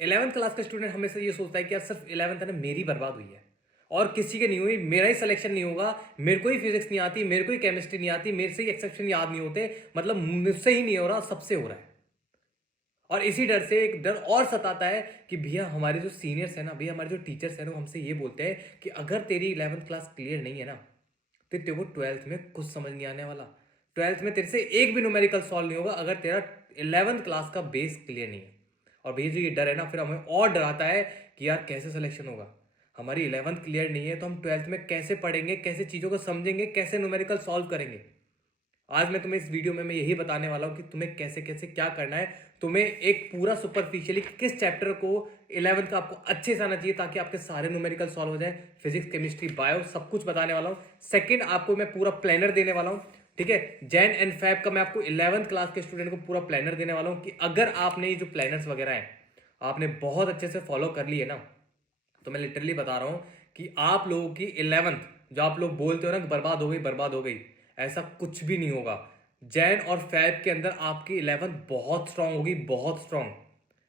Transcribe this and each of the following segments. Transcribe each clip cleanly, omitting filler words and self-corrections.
11th class का student हमेशा ये सोचता है कि यार सिर्फ 11th है ना मेरी बर्बाद हुई है और किसी की नहीं हुई, मेरा ही सिलेक्शन नहीं होगा, मेरे को ही फिजिक्स नहीं आती, मेरे को ही केमिस्ट्री नहीं आती, मेरे से ही एक्सेप्शन याद नहीं होते, मतलब मुझसे ही नहीं हो रहा, सबसे हो रहा है। और इसी डर से एक डर और सताता है कि भैया हमारे जो सीनियर्स हैं ना, भैया हमारे जो टीचर्स हैं ना, वो हमसे ये बोलते हैं कि अगर तेरी 11th क्लास क्लियर नहीं है ना तो तेरे को 12th में कुछ समझ नहीं आने वाला। 12th में तेरे से एक भी न्यूमेरिकल सॉल्व नहीं होगा अगर तेरा 11th क्लास का बेस क्लियर नहीं है। और भैया जो ये डर है ना, फिर हमें और डराता है कि यार कैसे सिलेक्शन होगा, हमारी 11th क्लियर नहीं है तो हम 12th में कैसे पढ़ेंगे, कैसे चीज़ों को समझेंगे, कैसे न्यूमेरिकल सॉल्व करेंगे। आज मैं तुम्हें इस वीडियो में मैं यही बताने वाला हूं कि तुम्हें कैसे कैसे क्या करना है। तुम्हें एक पूरा सुपरफिशियली किस चैप्टर को 11th का आपको अच्छे से आना चाहिए ताकि आपके सारे न्यूमेरिकल सॉल्व हो जाए, फिजिक्स केमिस्ट्री बायो सब कुछ बताने वाला हूं। सेकंड, आपको मैं पूरा प्लानर देने वाला हूं, ठीक है। जैन एंड फैब का मैं आपको 11th क्लास के स्टूडेंट को पूरा प्लानर देने वाला हूं कि अगर आपने ये जो प्लानर्स वगैरह है आपने बहुत अच्छे से फॉलो कर लिए ना, तो मैं लिटरली बता रहा हूं कि आप लोगों की 11th, जो आप लोग बोलते हो ना कि बर्बाद हो गई बर्बाद हो गई, ऐसा कुछ भी नहीं होगा। जैन और फैब के अंदर आपकी 11th बहुत स्ट्रांग होगी, बहुत स्ट्रांग।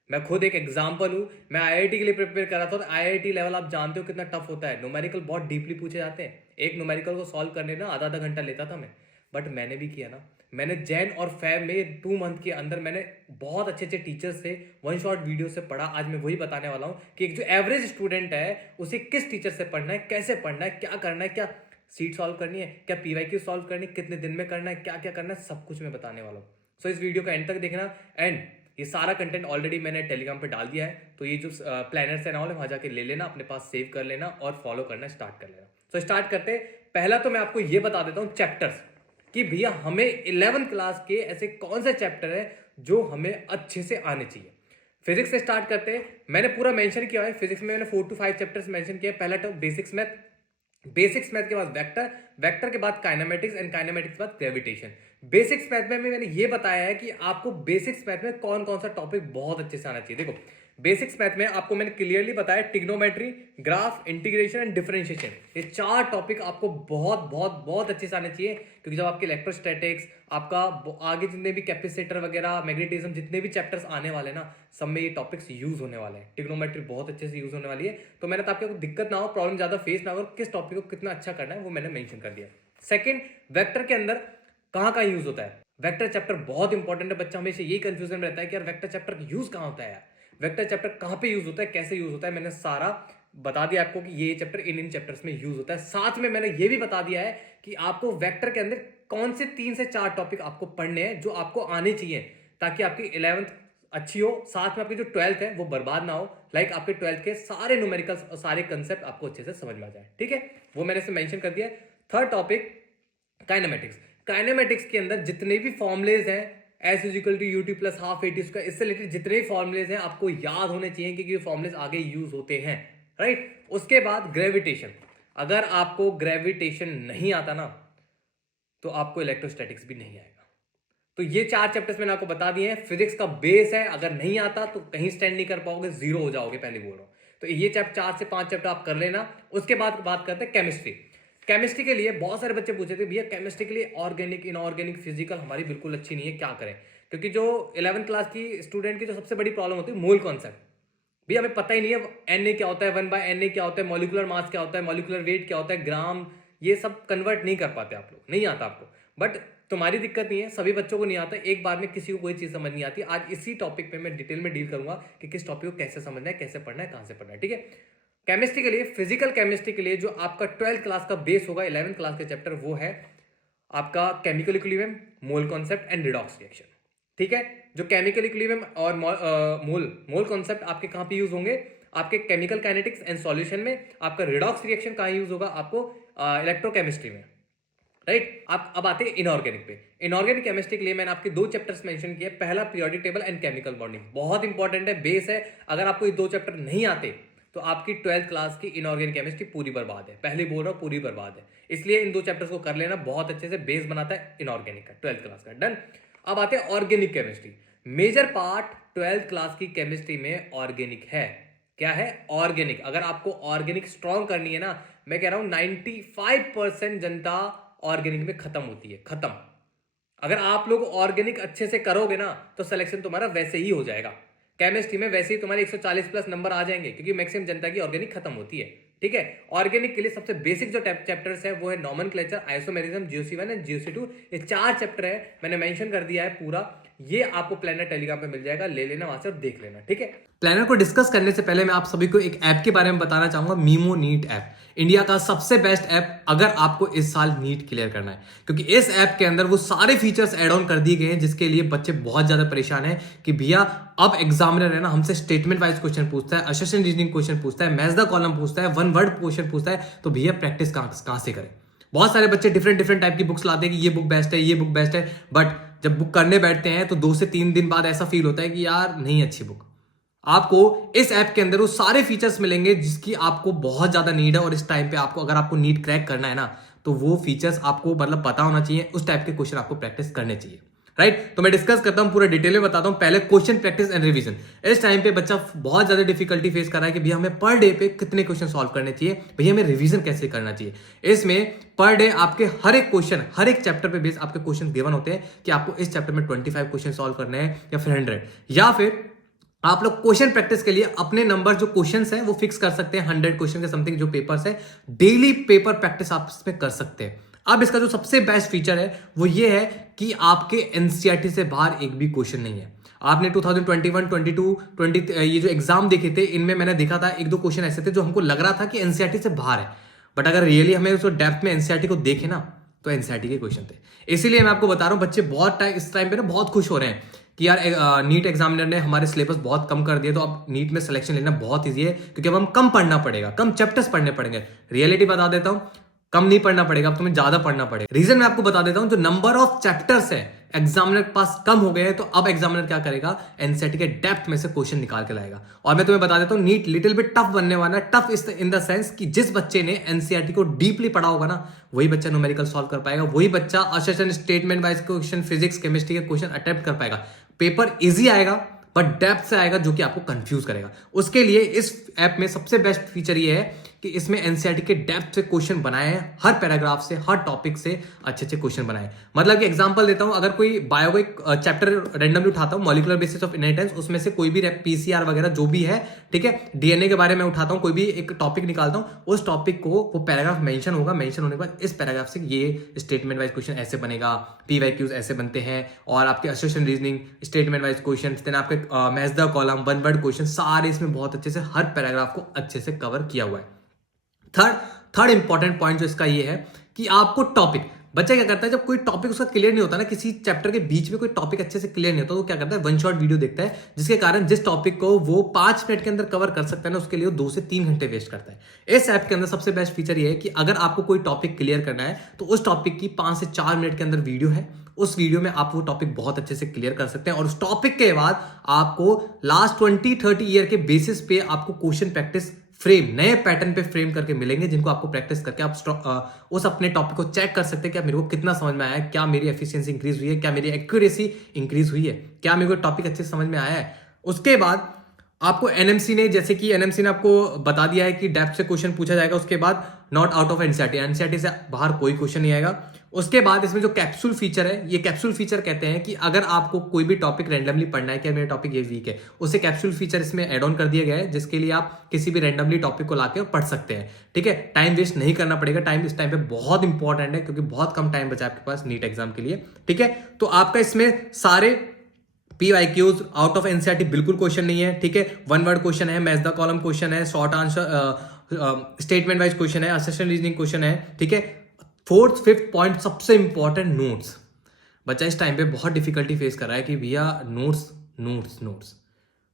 मैं खुद एक एग्जांपल हूं, मैं आईआईटी के लिए प्रिपेयर कर रहा था और आईआईटी लेवल आप जानते हो कितना टफ होता है, न्यूमेरिकल बहुत डीपली पूछे जाते हैं। एक न्यूमेरिकल को सॉल्व करने ना आधा आधा घंटा लेता था मैं, बट मैंने भी किया ना। मैंने जैन और फैब में 2 मंथ के अंदर मैंने बहुत अच्छे अच्छे टीचर्स से वन शॉट वीडियो से पढ़ा। आज मैं वही बताने वाला हूँ कि एक जो एवरेज स्टूडेंट है उसे किस टीचर से पढ़ना है, कैसे पढ़ना है, क्या करना है, क्या सीट सॉल्व करनी है, क्या पीवाईक्यू सॉल्व करनी है, कितने दिन में करना है, क्या क्या करना है, सब कुछ मैं बताने वाला हूँ। सो इस वीडियो का एंड तक देखना। एंड ये सारा कंटेंट ऑलरेडी मैंने टेलीग्राम पे डाल दिया है, तो ये जो प्लानर्स एंड ऑल है वहां जाके ले लेना, अपने पास सेव कर लेना और फॉलो करना स्टार्ट कर लेना। सो स्टार्ट करते। पहला तो मैं आपको ये बता देता हूँ चैप्टर्स कि भैया हमें 11th क्लास के ऐसे कौन से चैप्टर है जो हमें अच्छे से आने चाहिए। फिजिक्स से स्टार्ट करते हैं। मैंने पूरा मेंशन किया है, फिजिक्स में मैंने 4 to 5 चैप्टर्स मेंशन किए। पहला तो बेसिक्स मैथ, बेसिक्स मैथ के बाद वेक्टर, वेक्टर के बाद काइनेमेटिक्स एंड काइनेमेटिक्स के बाद ग्रेविटेशन। बेसिक्स मैथ में मैंने ये बताया है कि आपको बेसिक्स मैथ में कौन कौन सा टॉपिक बहुत अच्छे से आना चाहिए। देखो बेसिक्स मैथ में आपको मैंने क्लियरली बताया trigonometry, graph, integration and differentiation, ये 4 टॉपिक आपको बहुत बहुत बहुत अच्छे से आने चाहिए। क्योंकि जब आपके इलेक्ट्रोस्टैटिक्स, आपका आगे जितने भी कैपेसिटर वगैरह, मैग्नेटिज्म, जितने भी चैप्टर्स आने वाले ना, सब में ये टॉपिक्स यूज होने वाले हैं। ट्रिग्नोमेट्री बहुत अच्छे से यूज होने वाली है। तो मैंने तो आपको दिक्कत ना हो, प्रॉब्लम ज्यादा फेस ना हो, किस टॉपिक को कितना अच्छा करना है वो मैंने मेंशन कर दिया। सेकंड, वेक्टर के अंदर कहां कहां यूज होता है। वेक्टर चैप्टर बहुत इंपॉर्टेंट है। बच्चा हमेशा यही कंफ्यूजन में रहता है कि यार वेक्टर चैप्टर यूज कहां होता है, यार वेक्टर चैप्टर कहां पे यूज होता है, कैसे यूज होता है। मैंने सारा बता दिया आपको कि ये चैप्टर इन इन चैप्टर्स में यूज होता है। साथ में मैंने ये भी बता दिया है कि आपको वेक्टर के अंदर कौन से 3 से 4 टॉपिक आपको पढ़ने हैं जो आपको आने चाहिए ताकि आपकी 11th अच्छी हो, साथ में आपकी जो 12th है वो बर्बाद ना हो। लाइक आपके 12th के सारे न्यूमेरिकल्स और सारे कंसेप्ट आपको अच्छे से समझ में आ जाए, ठीक है। वो मैंने से मेंशन कर दिया। Third topic kinematics. काइनेमेटिक्स के अंदर जितने भी फॉर्मुलेज हैं, S is equal to U T plus half A T square, इससे रिलेटेड जितने भी फॉर्मुलेज हैं आपको याद होने चाहिए क्योंकि ये फॉर्मुलेज आगे यूज होते हैं, राइट। उसके बाद ग्रेविटेशन। अगर आपको ग्रेविटेशन नहीं आता ना तो आपको इलेक्ट्रोस्टैटिक्स भी नहीं आएगा। तो ये 4 चैप्टर्स मैंने आपको बता दिए हैं। फिजिक्स का बेस है, अगर नहीं आता तो कहीं स्टैंड नहीं कर पाओगे, जीरो हो जाओगे, पहले बोल रहा हूं। तो ये 4 से 5 चैप्टर आप कर लेना। उसके बाद बात करते हैं केमिस्ट्री। केमिस्ट्री के लिए बहुत सारे बच्चे पूछे थे भैया केमिस्ट्री के लिए ऑर्गेनिक, इनऑर्गेनिक, फिजिकल हमारी बिल्कुल अच्छी नहीं है, क्या करें। क्योंकि जो 11th क्लास की स्टूडेंट की जो सबसे बड़ी प्रॉब्लम होती है मोल कॉन्सेप्ट। भैया हमें पता ही नहीं है एन ए क्या होता है, 1/Na क्या होता है, मॉलिकुलर मास क्या होता है, मॉलिकुलर वेट क्या होता है, ग्राम, ये सब कन्वर्ट नहीं कर पाते आप लोग, नहीं आता आपको। बट तुम्हारी दिक्कत नहीं है, सभी बच्चों को नहीं आता। एक बार में किसी को कोई चीज समझ नहीं आती। आज इसी टॉपिक पे मैं डिटेल में डील करूंगा कि किस टॉपिक को कैसे समझना है, कैसे पढ़ना है, कहां से पढ़ना है, ठीक है। केमिस्ट्री के लिए, फिजिकल केमिस्ट्री के लिए जो आपका 12th क्लास का बेस होगा 11th क्लास के चैप्टर, वो है आपका chemical equilibrium, mole concept and redox reaction, ठीक है। जो केमिकल इक्विलिब्रियम और मोल मोल कॉन्सेप्ट आपके कहां पे यूज होंगे, आपके केमिकल काइनेटिक्स एंड सॉल्यूशन में। आपका रिडॉक्स रिएक्शन कहां यूज होगा, आपको इलेक्ट्रोकेमिस्ट्री में, राइट। आप अब आते हैं इनऑर्गेनिक पे। इनऑर्गेनिक केमिस्ट्री के लिए मैंने आपके 2 चैप्टर्स मेंशन किए। पहला periodic table and chemical bonding, बहुत इंपॉर्टेंट है, बेस है। अगर आपको ये 2 चैप्टर नहीं आते तो आपकी 12th क्लास की इनऑर्गेनिक केमिस्ट्री पूरी बर्बाद है, पहले बोल रहा हूं पूरी बर्बाद है। इसलिए इन 2 चैप्टर्स को कर लेना, बहुत अच्छे से बेस बनाता है इनऑर्गेनिक का 12th क्लास का, डन। अब आते हैं organic chemistry. Major part 12th class की केमिस्ट्री में ऑर्गेनिक है। क्या है, ऑर्गेनिक। अगर आपको ऑर्गेनिक स्ट्रॉन्ग करनी है ना, मैं कह रहा हूं 95% जनता ऑर्गेनिक में खत्म होती है, खत्म। अगर आप लोग ऑर्गेनिक अच्छे से करोगे ना तो सिलेक्शन तुम्हारा वैसे ही हो जाएगा। केमिस्ट्री में वैसे ही तुम्हारे 140 प्लस नंबर आ जाएंगे, क्योंकि मैक्सिमम जनता की ऑर्गेनिक खत्म होती है। ठीक है, ऑर्गेनिक के लिए सबसे बेसिक जो चैप्टर्स है वो है नॉमेनक्लेचर, आइसोमेरिज्म, जीओसी1 एंड जीओसी2। ये 4 चैप्टर है, मैंने मेंशन कर दिया है पूरा। ये आपको प्लानर टेलीग्राम पे मिल जाएगा, ले लेना वहां से और देख लेना। ठीक है, प्लानर को डिस्कस करने से पहले मैं आप सभी को एक ऐप के बारे में बताना चाहूंगा, मीमो नीट ऐप। इंडिया का सबसे बेस्ट ऐप अगर आपको इस साल नीट क्लियर करना है, क्योंकि इस ऐप के अंदर वो सारे फीचर्स ऐड ऑन कर दिए गए हैं जिसके लिए बच्चे बहुत ज्यादा परेशान हैं कि भैया अब एग्जामिनर है ना हमसे स्टेटमेंट वाइज क्वेश्चन पूछता है, असर्शन रीजनिंग क्वेश्चन पूछता है, मैच द कॉलम पूछता है, वन वर्ड क्वेश्चन पूछता है, तो भैया प्रैक्टिस कहां से करें। बहुत सारे बच्चे डिफरेंट टाइप की बुक्स लाते हैं कि ये बुक बेस्ट है, ये बुक बेस्ट है, बट जब बुक करने बैठते हैं तो 2 से 3 दिन बाद ऐसा फील होता है कि यार नहीं अच्छी बुक। आपको इस ऐप के अंदर वो सारे फीचर्स मिलेंगे जिसकी आपको बहुत ज्यादा नीड है, और इस टाइम पे आपको अगर आपको नीट क्रैक करना है ना तो वो फीचर्स आपको मतलब पता होना चाहिए, उस टाइप के क्वेश्चन आपको प्रैक्टिस करने चाहिए। राइट, तो मैं डिस्कस करता हूं, पूरा डिटेल में बताता हूं। पहले क्वेश्चन प्रैक्टिस एंड रिवीजन। इस टाइम पे बच्चा बहुत ज्यादा डिफिकल्टी फेस कर रहा है कि भैया हमें पर डे पे कितने क्वेश्चन सॉल्व करने चाहिए, भैया हमें रिवीजन कैसे करना चाहिए। इसमें पर डे आपके हर एक क्वेश्चन, हर एक चैप्टर पे बेस आपके क्वेश्चन गिवन होते हैं कि आपको इस चैप्टर में 25 क्वेश्चन सॉल्व करने हैं या फिर 100, या फिर आप लोग क्वेश्चन प्रैक्टिस के लिए अपने नंबर जो क्वेश्चंस हैं वो फिक्स कर सकते हैं। 100 क्वेश्चन के समथिंग जो पेपर्स है, डेली पेपर प्रैक्टिस आप इसमें कर सकते हैं। अब इसका जो सबसे बेस्ट फीचर है वो ये है कि आपके एनसीईआरटी से बाहर एक भी क्वेश्चन नहीं है। आपने 2021, 22, 20 ये जो एग्जाम देखे थे, इनमें मैंने देखा था 1-2 क्वेश्चन ऐसे थे जो हमको लग रहा था कि एनसीईआरटी से बाहर है, बट अगर रियली हमें उस डेप्थ में एनसीईआरटी को देखे ना तो एनसीईआरटी के क्वेश्चन थे। इसीलिए मैं आपको बता रहा हूं, बच्चे बहुत इस टाइम पे ना बहुत खुश हो रहे हैं कि यार नीट एग्जामिनर ने हमारे सिलेबस बहुत कम कर दिया, तो अब नीट में सिलेक्शन लेना बहुत ईजी है, क्योंकि अब हम कम पढ़ना पड़ेगा, कम चैप्टर्स पढ़ने पड़ेंगे। रियलिटी बता देता हूं, कम नहीं पढ़ना पड़ेगा, अब तुम्हें ज्यादा पढ़ना पड़ेगा। रीजन मैं आपको बता देता हूं, जो नंबर ऑफ चैप्टर्स है एग्जामिनर के पास कम हो गए हैं, तो अब एग्जामिनर क्या करेगा, एनसीईआरटी के डेप्थ में से क्वेश्चन निकाल के लाएगा। और मैं तुम्हें बता देता हूं, नीट लिटिल बिट टफ बनने वाला है। Tough is in the sense कि जिस बच्चे ने एनसीईआरटी को डीपली पढ़ा होगा ना, वही बच्चा न्यूमेरिकल सॉल्व कर पाएगा, वही बच्चा assertion statement wise question, physics chemistry के क्वेश्चन अटेम्प्ट कर पाएगा। पेपर इजी आएगा बट डेप्थ से आएगा, जो कि आपको कंफ्यूज करेगा। उसके लिए इस ऐप में सबसे बेस्ट फीचर ये है कि इसमें एनसीईआरटी के डेप्थ से क्वेश्चन बनाए हैं, हर पैराग्राफ से, हर टॉपिक से अच्छे क्वेश्चन बनाए। मतलब कि एग्जांपल देता हूं, अगर कोई बायो का एक चैप्टर रैंडमली उठाता हूं, मॉलिक्यूलर बेसिस ऑफ इनहेरिटेंस, उसमें से कोई भी पीसीआर वगैरह जो भी है, ठीक है, डीएनए के बारे में उठाता हूं, कोई भी एक टॉपिक निकालता हूं, उस टॉपिक को वो पैराग्राफ मेंशन होगा, मेंशन होने के बाद इस पैराग्राफ से ये स्टेटमेंट वाइज क्वेश्चन ऐसे बनेगा, पीवाईक्यूज ऐसे बनते हैं, और आपके assertion reasoning, statement wise question, then आपके match the column, one word question, सारे इसमें बहुत अच्छे से हर पैराग्राफ को अच्छे से कवर किया हुआ है। थर्ड इंपॉर्टेंट पॉइंट जो इसका ये है कि आपको टॉपिक, बच्चा क्या करता है जब कोई टॉपिक उसका क्लियर नहीं होता ना, किसी चैप्टर के बीच में कोई टॉपिक अच्छे से क्लियर नहीं होता, तो क्या करता है, वन शॉट वीडियो देखता है, जिसके कारण जिस टॉपिक को वो 5 मिनट के अंदर कवर कर सकता है ना, उसके लिए 2 से 3 घंटे वेस्ट करता है। इस ऐप के अंदर सबसे बेस्ट फीचर ये है कि अगर आपको कोई टॉपिक क्लियर करना है तो उस टॉपिक की 5 से 4 मिनट के अंदर वीडियो है, उस वीडियो में आप वो टॉपिक बहुत अच्छे से क्लियर कर सकते हैं, और उस टॉपिक के बाद आपको लास्ट 20-30 ईयर के बेसिस पे आपको क्वेश्चन प्रैक्टिस फ्रेम, नए पैटर्न पे फ्रेम करके मिलेंगे, जिनको आपको प्रैक्टिस करके आप उस अपने टॉपिक को चेक कर सकते हैं कि मेरे को कितना समझ में आया है, क्या मेरी एफिशिएंसी इंक्रीज हुई है, क्या मेरी एक्यूरेसी इंक्रीज हुई है, क्या मेरे को टॉपिक अच्छे से समझ में आया है। उसके बाद आपको एनएमसी ने, जैसे कि एनएमसी ने आपको बता दिया है कि डेप्थ से क्वेश्चन पूछा जाएगा, उसके बाद not out of NCERT, NCERT से बाहर कोई क्वेश्चन नहीं आएगा। उसके बाद इसमें जो कैप्सूल फीचर है, ये कैप्सूल फीचर कहते हैं कि अगर आपको कोई भी टॉपिक रैंडमली पढ़ना है कि मेरा टॉपिक ये वीक है, उसे कैप्सूल फीचर इसमें एड ऑन कर दिया गया है, जिसके लिए आप किसी भी रैंडमली टॉपिक को लाके पढ़ सकते हैं। ठीक है, टाइम वेस्ट नहीं करना पड़ेगा। टाइम इस टाइम पे बहुत इंपॉर्टेंट है, क्योंकि बहुत कम टाइम बचा आपके पास नीट एग्जाम के लिए। ठीक है, तो आपका इसमें सारे पीवाईक्यूज आउट ऑफ एनसीईआरटी बिल्कुल क्वेश्चन नहीं है। ठीक है, वन वर्ड क्वेश्चन है, मैच द कॉलम क्वेश्चन है, short answer statement wise question है, असर्शन रीजनिंग क्वेश्चन है। ठीक है, 4th 5th पॉइंट सबसे इंपॉर्टेंट, नोट्स। बच्चा इस टाइम पे बहुत डिफिकल्टी फेस कर रहा है कि भैया नोट्स,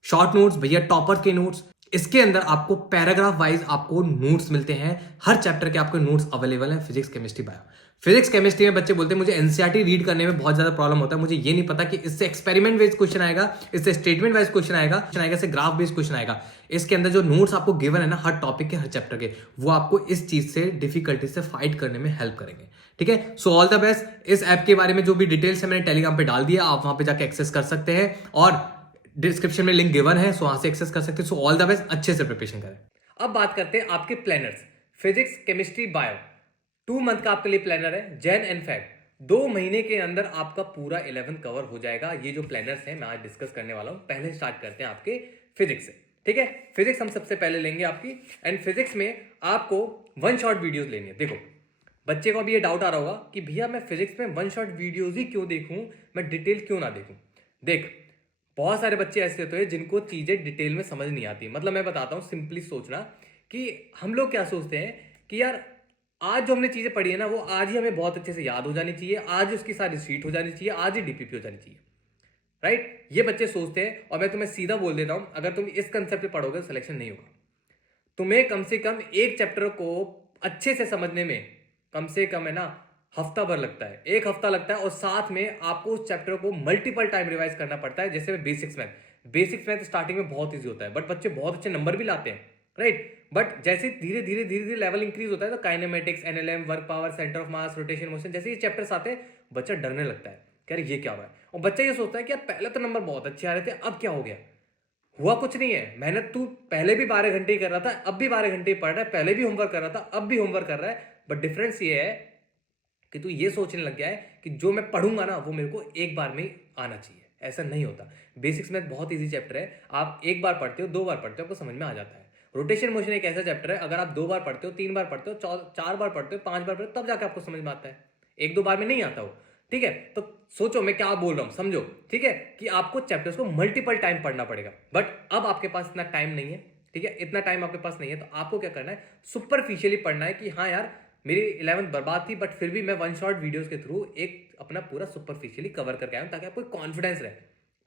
शॉर्ट नोट्स, भैया टॉपर के नोट्स। इसके अंदर आपको पैराग्राफ वाइज आपको नोट्स मिलते हैं, हर चैप्टर के आपको नोट्स अवेलेबल हैं। Physics chemistry bio, physics chemistry में बच्चे बोलते हैं मुझे एनसीईआरटी रीड करने में बहुत ज्यादा प्रॉब्लम होता है, मुझे ये नहीं पता कि इससे एक्सपेरिमेंट बेस्ड क्वेश्चन आएगा, इससे स्टेटमेंट वाइज क्वेश्चन आएगा, इससे ग्राफ बेस्ड क्वेश्चन आएगा। इसके अंदर जो नोट्स आपको गिवन है ना, हर टॉपिक के, हर चैप्टर के, वो आपको इस चीज से, डिफिकल्टी से फाइट करने में हेल्प करेंगे। ठीक है, सो ऑल द बेस्ट। इस ऐप के बारे में जो भी डिटेल्स है मैंने टेलीग्राम पे डाल दिया, आप वहां पे जाके एक्सेस कर सकते हैं, और डिस्क्रिप्शन में लिंक गिवन है, सो वहां से एक्सेस कर सकते हैं। सो ऑल द बेस्ट, अच्छे से प्रिपरेशन करें। अब बात करते हैं आपके planners. Physics chemistry bio 2 month का आपके लिए प्लानर है, जैन एंड फेब। 2 महीने के अंदर आपका पूरा 11 कवर हो जाएगा। ये जो प्लानर्स हैं मैं आज डिस्कस करने वाला हूं। पहले स्टार्ट करते हैं आपके फिजिक्स से, ठीक है। फिजिक्स हम सबसे पहले लेंगे आपकी, एंड फिजिक्स में आपको वन शॉट वीडियोस लेनी है। देखो बच्चे को अभी ये डाउट आ रहा होगा कि भैया मैं फिजिक्स में वन शॉट वीडियोस ही क्यों देखूं, मैं डिटेल क्यों ना देखूं। देख बहुत सारे बच्चे ऐसे होते हैं जिनको चीजें डिटेल में समझ नहीं आती। मतलब मैं बताता हूं, सिंपली सोचना कि हम लोग क्या सोचते हैं कि यार आज जो हमने चीजें पढ़ी है ना वो आज ही हमें बहुत अच्छे से याद हो जानी चाहिए, आज उसकी सारी सीट हो जानी चाहिए, आज ही डीपीपी हो जानी चाहिए, राइट। ये बच्चे सोचते हैं और मैं तुम्हें सीधा बोल देता हूं, अगर तुम इस कंसेप्ट पे पढ़ोगे तो सिलेक्शन नहीं होगा। तुम्हें कम से कम एक चैप्टर को अच्छे से समझने में कम से कम है ना हफ्ता भर लगता है, 1 हफ्ता लगता है, और साथ में आपको उस चैप्टर को मल्टीपल टाइम रिवाइज करना पड़ता है। जैसे बेसिक्स मैथ स्टार्टिंग में बहुत ईजी होता है, बट बच्चे बहुत अच्छे नंबर भी लाते हैं, राइट। बट जैसे धीरे धीरे धीरे धीरे लेवल इंक्रीज होता है तो kinematics, NLM, work power, centre of mass, rotation motion, जैसे ये चैप्टर्स आते हैं बच्चा डरने लगता है कि यार ये क्या हुआ है। और बच्चा ये सोचता है कि यार पहले तो नंबर बहुत अच्छे आ रहे थे, अब क्या हो गया। हुआ कुछ नहीं है, मेहनत तू पहले भी 12 घंटे ही कर रहा था, अब भी 12 घंटे ही पढ़ रहा है, पहले भी होमवर्क कर रहा था, अब भी होमवर्क कर रहा है। बट डिफरेंस ये है कि तू ये सोचने लग गया है कि जो मैं पढ़ूंगा ना वो मेरे को एक बार में ही आना चाहिए। ऐसा नहीं होता। बेसिक्स में बहुत इजी चैप्टर है, आप एक बार पढ़ते हो, 2 बार पढ़ते हो, आपको समझ में आ जाता है। रोटेशन मोशन एक ऐसा चैप्टर है, अगर आप 2 बार पढ़ते हो, 3 बार पढ़ते हो, 4 बार पढ़ते हो, 5 बार पढ़ते हो, तब जाकर आपको समझ में आता है। 1-2 बार में नहीं आता हो, ठीक है। तो सोचो मैं क्या बोल रहा हूं, समझो, ठीक है, कि आपको चैप्टर्स को मल्टीपल टाइम पढ़ना पड़ेगा। बट अब आपके पास इतना टाइम नहीं है, ठीक है, इतना टाइम आपके पास नहीं है, तो आपको क्या करना है, सुपरफिशियली पढ़ना है कि हाँ यार मेरी 11th बर्बाद थी, बट फिर भी मैं वन शॉट वीडियोस के थ्रू एक अपना पूरा सुपरफिशियली कवर करके आया हूं, ताकि आपको कॉन्फिडेंस रहे,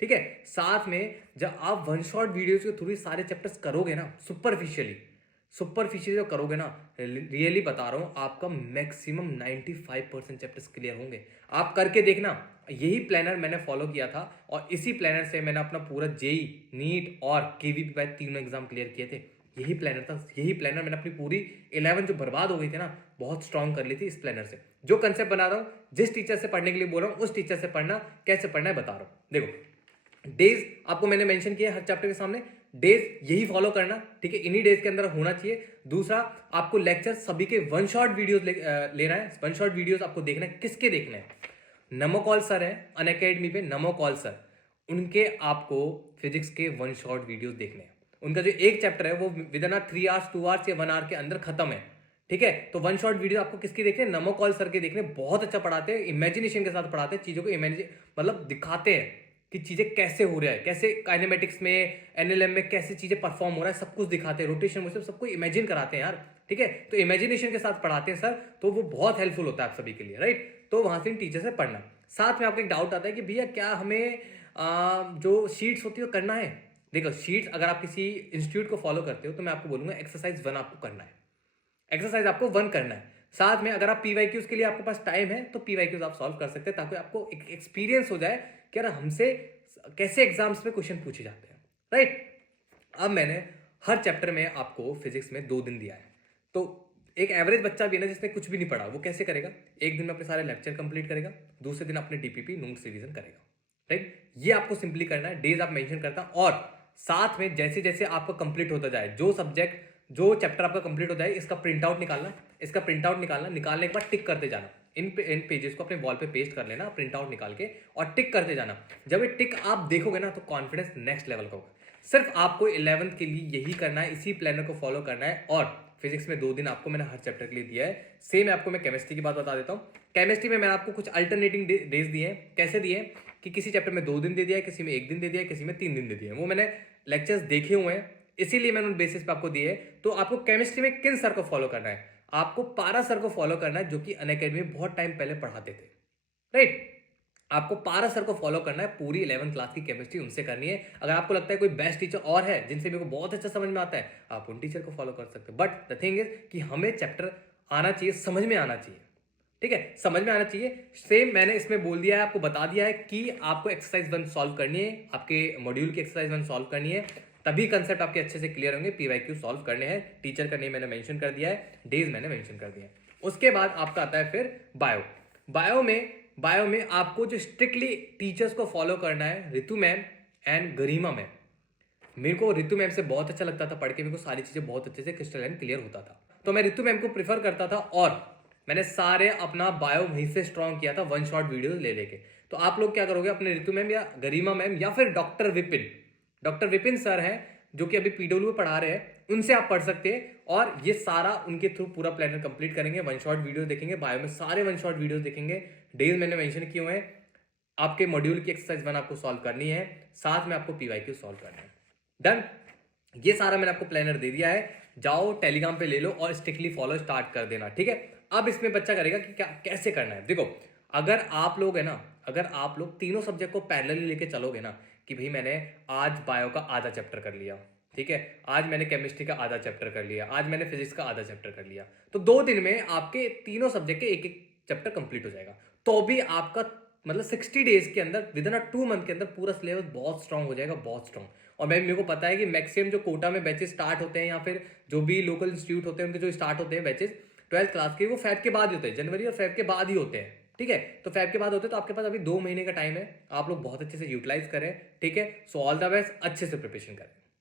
ठीक है। साथ में जब आप वन शॉट वीडियोस के थ्रू सारे चैप्टर्स करोगे ना सुपरफिशियली सुपरफिशियली जो करोगे ना, रियली बता रहा हूं आपका मैक्सिमम 95% चैप्टर्स क्लियर होंगे। आप करके देखना। यही प्लानर मैंने फॉलो किया था और इसी प्लानर से मैंने अपना पूरा जेई, नीट और केवीपी बैच तीनों एग्जाम क्लियर किए थे। यही प्लानर था, यही प्लानर मैंने अपनी पूरी 11 जो बर्बाद हो गई थी ना बहुत स्ट्रांग कर ली थी इस प्लानर से। जो कंसेप्ट बना रहा हूं, जिस टीचर से पढ़ने के लिए बोल रहा हूं, उस टीचर से पढ़ना। कैसे पढ़ना है बता रहा हूं, देखो डेज आपको मैंने मेंशन किया हर चैप्टर के सामने, डेज यही फॉलो करना, ठीक है, इन्हीं डेज के अंदर होना चाहिए। दूसरा, आपको लेक्चर सभी के वन शॉट वीडियोस लेना है। वन शॉट वीडियोस आपको देखना है, किसके देखने हैं, नमोकॉल सर है अनअकैडमी पे, नमोकॉल सर, उनके आपको फिजिक्स के वन शॉट वीडियोस देखने हैं। उनका जो एक चैप्टर है वो विद इन 3 आवर्स 2 आवर्स या 1 आवर के अंदर खत्म है, ठीक है। तो वन शॉट वीडियो आपको किसकी देखने, नमोकॉल सर के देखने। बहुत अच्छा पढ़ाते हैं, इमेजिनेशन के साथ पढ़ाते हैं, चीजों को इमेजिन मतलब दिखाते हैं कि चीजें कैसे हो रहा है, कैसे काइनेमेटिक्स में, एनएलएम में कैसे चीजें परफॉर्म हो रहा है, सब कुछ दिखाते हैं। रोटेशन मोशन सबको इमेजिन कराते हैं यार, ठीक है। तो इमेजिनेशन के साथ पढ़ाते हैं सर, तो वो बहुत हेल्पफुल होता है आप सभी के लिए, राइट। तो वहां से टीचर से पढ़ना। साथ में आपको एक डाउट आता है कि भैया क्या हमें जो शीट्स होती है वो करना है। देखो शीट्स अगर आप किसी इंस्टीट्यूट को फॉलो करते हो तो मैं आपको बोलूंगा एक्सरसाइज 1 आपको करना है, एक्सरसाइज आपको 1 करना है। साथ में अगर आप पीवाईक्यूज के लिए आपके पास टाइम है तो पीवाईक्यूज आप सॉल्व कर सकते हैं, ताकि आपको एक एक्सपीरियंस हो जाए कि यार हमसे कैसे एग्जाम्स में क्वेश्चन पूछे जाते हैं, राइट। अब मैंने हर चैप्टर में आपको फिजिक्स में 2 दिन दिया है, तो एक एवरेज बच्चा भी है ना जिसने कुछ भी नहीं पढ़ा, वो कैसे करेगा, एक दिन में अपने सारे लेक्चर कंप्लीट करेगा, दूसरे दिन अपने डीपीपी नोट्स रिवीजन करेगा, राइट। ये आपको सिंपली करना है, डेज आप मेंशन करता, और साथ में जैसे जैसे आपका कंप्लीट होता जाए, जो सब्जेक्ट जो चैप्टर आपका कंप्लीट हो जाए, इसका प्रिंट आउट निकालना, इसका प्रिंट आउट निकालना, निकालने के बाद टिक करते जाना। इन पेजेस को अपने वॉल पे पेस्ट कर लेना प्रिंट आउट निकाल के, और टिक करते जाना। जब ये टिक आप देखोगे ना तो कॉन्फिडेंस नेक्स्ट लेवल का होगा। सिर्फ आपको 11th के लिए यही करना है, इसी प्लानर को फॉलो करना है। और फिजिक्स में 2 दिन आपको मैंने हर चैप्टर के लिए दिया है। सेम आपको मैं केमिस्ट्री की बात बता देता हूँ। केमिस्ट्री में मैंने आपको कुछ अल्टरनेटिंग डेज दिए हैं। कैसे दिए कि किसी चैप्टर में 2 दिन दे दिया है, किसी में 1 दिन दे दिया है, किसी में 3 दिन दे दिए हैं। वो मैंने लेक्चर्स देखे हुए हैं, इसीलिए मैंने उन बेसिस पे आपको दिए। तो आपको केमिस्ट्री में किन सर को फॉलो करना है, आपको पारा सर को फॉलो करना है, जो कि अनअकैडमी में बहुत टाइम पहले पढ़ाते थे, राइट। आपको पारा सर को फॉलो करना है, पूरी 11th क्लास की केमिस्ट्री उनसे करनी है। अगर आपको लगता है कोई बेस्ट टीचर और है जिनसे मेरे को बहुत अच्छा समझ में आता है, आप उन टीचर को फॉलो कर सकते हो। बट द थिंग इज कि हमें चैप्टर आना चाहिए, समझ में आना चाहिए, ठीक है, समझ में आना चाहिए। सेम मैंने इसमें बोल दिया है, आपको बता दिया है कि आपको एक्सरसाइज 1 सॉल्व करनी है, आपके मॉड्यूल की एक्सरसाइज 1 सॉल्व करनी है, तभी कंसेप्ट आपके अच्छे से क्लियर होंगे। पीवाईक्यू सॉल्व करने हैं, टीचर का नेम मैंने मेंशन कर दिया है, डेज मैंने मेंशन कर दिया है। उसके बाद आपका आता है फिर बायो में आपको जो स्ट्रिक्टली टीचर्स को फॉलो करना है, Ritu ma'am and Garima ma'am. मेरे को रितु मैम से बहुत अच्छा लगता था पढ़ के, मेरे को सारी चीजें बहुत अच्छे से क्रिस्टलाइन क्लियर होता था, तो मैं रितु मैम को प्रिफर करता था। और मैंने सारे अपना बायो वहीं से स्ट्रॉन्ग किया था, वन शॉट वीडियोस ले लेके। तो आप लोग क्या करोगे, अपने ऋतु मैम या गरिमा मैम या फिर डॉक्टर विपिन सर हैं जो कि अभी पीडब्ल्यू में पढ़ा रहे हैं, उनसे आप पढ़ सकते हैं। और ये सारा उनके थ्रू पूरा प्लानर कंप्लीट करेंगे, वन शॉट वीडियो देखेंगे, बायो में सारे वन शॉट वीडियो देखेंगे। डेज मैंने मेंशन किए हुए हैं। आपके मॉड्यूल की एक्सरसाइज 1 आपको सॉल्व करनी है, साथ में आपको पीवाईक्यू सॉल्व करना है। डन। ये सारा मैंने आपको प्लानर दे दिया है, जाओ टेलीग्राम पे ले लो और स्ट्रिक्टली फॉलो स्टार्ट कर देना, ठीक है। अब इसमें बच्चा करेगा कि क्या कैसे करना है। देखो, अगर आप लोग है ना, अगर आप लोग तीनों सब्जेक्ट को पैरेलली लेके चलोगे ना, कि भाई मैंने आज बायो का आधा चैप्टर कर लिया, ठीक है, आज मैंने केमिस्ट्री का आधा चैप्टर कर लिया, आज मैंने फिजिक्स का आधा चैप्टर कर लिया, तो 2 दिन में आपके तीनों सब्जेक्ट के एक एक चैप्टर कंप्लीट हो जाएगा। तो भी आपका मतलब 60 डेज के अंदर, विद इन 2 मंथ के अंदर पूरा सिलेबस बहुत स्ट्रांग हो जाएगा, बहुत स्ट्रांग। और मैं, मेरे को पता है कि मैक्सिमम जो कोटा में बैचेस स्टार्ट होते हैं या फिर जो भी लोकल इंस्टीट्यूट होते हैं उनके जो स्टार्ट होते हैं बैचेस 12th क्लास के, वो फैब के बाद ही होते हैं, जनवरी और फैब के बाद ही होते हैं, ठीक है। तो फैब के बाद होते हैं, तो आपके पास अभी 2 महीने का टाइम है, आप लोग बहुत अच्छे से यूटिलाइज करें, ठीक है। सो ऑल द बेस्ट, अच्छे से प्रिपरेशन करें।